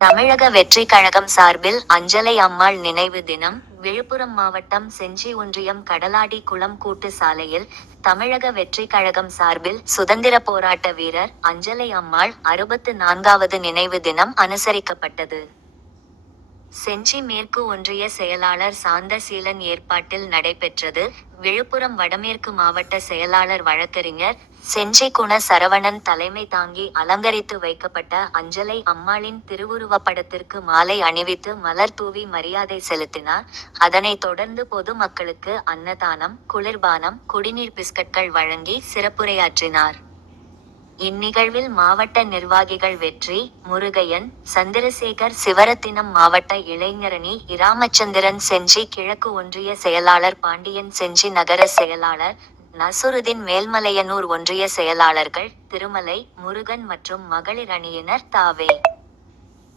தமிழக வெற்றிக் கழகம் சார்பில் அஞ்சலை அம்மாள் நினைவு தினம் விழுப்புரம் மாவட்டம் செஞ்சி ஒன்றியம் கடலாடி குளம் கூட்டு சாலையில் தமிழக வெற்றிக் கழகம் சார்பில் சுதந்திர போராட்ட வீரர் அஞ்சலை அம்மாள் அறுபத்து நான்காவது நினைவு தினம் அனுசரிக்கப்பட்டது. செஞ்சி மேற்கு ஒன்றிய செயலாளர் சாந்தசீலன் ஏற்பாட்டில் நடைபெற்றது. விழுப்புரம் வடமேற்கு மாவட்ட செயலாளர் வழக்கறிஞர் செஞ்சி குண சரவணன் தலைமை தாங்கி அலங்கரித்து வைக்கப்பட்ட அஞ்சலை அம்மாளின் திருவுருவப்படத்திற்கு மாலை அணிவித்து மலர் தூவி மரியாதை செலுத்தினார். அதனைத் தொடர்ந்து பொதுமக்களுக்கு அன்னதானம் குளிர்பானம் குடிநீர் பிஸ்கட்கள் வழங்கி சிறப்புரையாற்றினார். இந்நிகழ்வில் மாவட்ட நிர்வாகிகள் வெற்றி முருகையன் சந்திரசேகர் சிவரத்தினம் மாவட்ட இளைஞரணி இராமச்சந்திரன் செஞ்சி கிழக்கு ஒன்றிய செயலாளர் பாண்டியன் செஞ்சி நகர செயலாளர் நசுருதீன் மேல்மலையனூர் ஒன்றிய செயலாளர்கள் திருமலை முருகன் மற்றும் மகளிர் அணியினர் தாவே.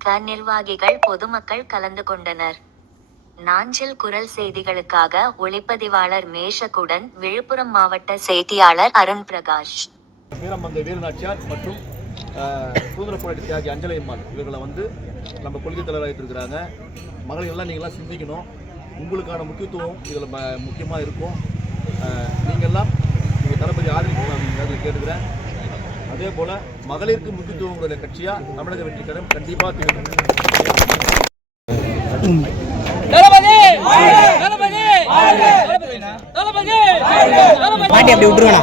க நிர்வாகிகள் பொதுமக்கள் கலந்து கொண்டனர். நாஞ்சில் குரல் செய்திகளுக்காக ஒளிப்பதிவாளர் மேஷகுடன் விழுப்புரம் மாவட்ட செய்தியாளர் அருண் பிரகாஷ் வீரமங்க வீரநாச்சியார் மற்றும் சுதந்திர போராட்ட தியாகி அஞ்சலி அம்மாள். இவர்களை வந்து நம்ம கொள்கை தலைவராகிட்டு இருக்கிறாங்க மகளிர்கள்லாம் நீங்களாம் சிந்திக்கணும். உங்களுக்கான முக்கியத்துவம் இதில் முக்கியமாக இருக்கும். நீங்கள்லாம் உங்கள் தளபதி ஆதரிக்கணும் அப்படின்னு கேட்டுக்கிறேன். அதே போல் மகளிருக்கு முக்கியத்துவம் உள்ள கட்சியாக தமிழக வெற்றி கழகம் கண்டிப்பாக தளபதி! அப்படி விட்டுருவேண்ணா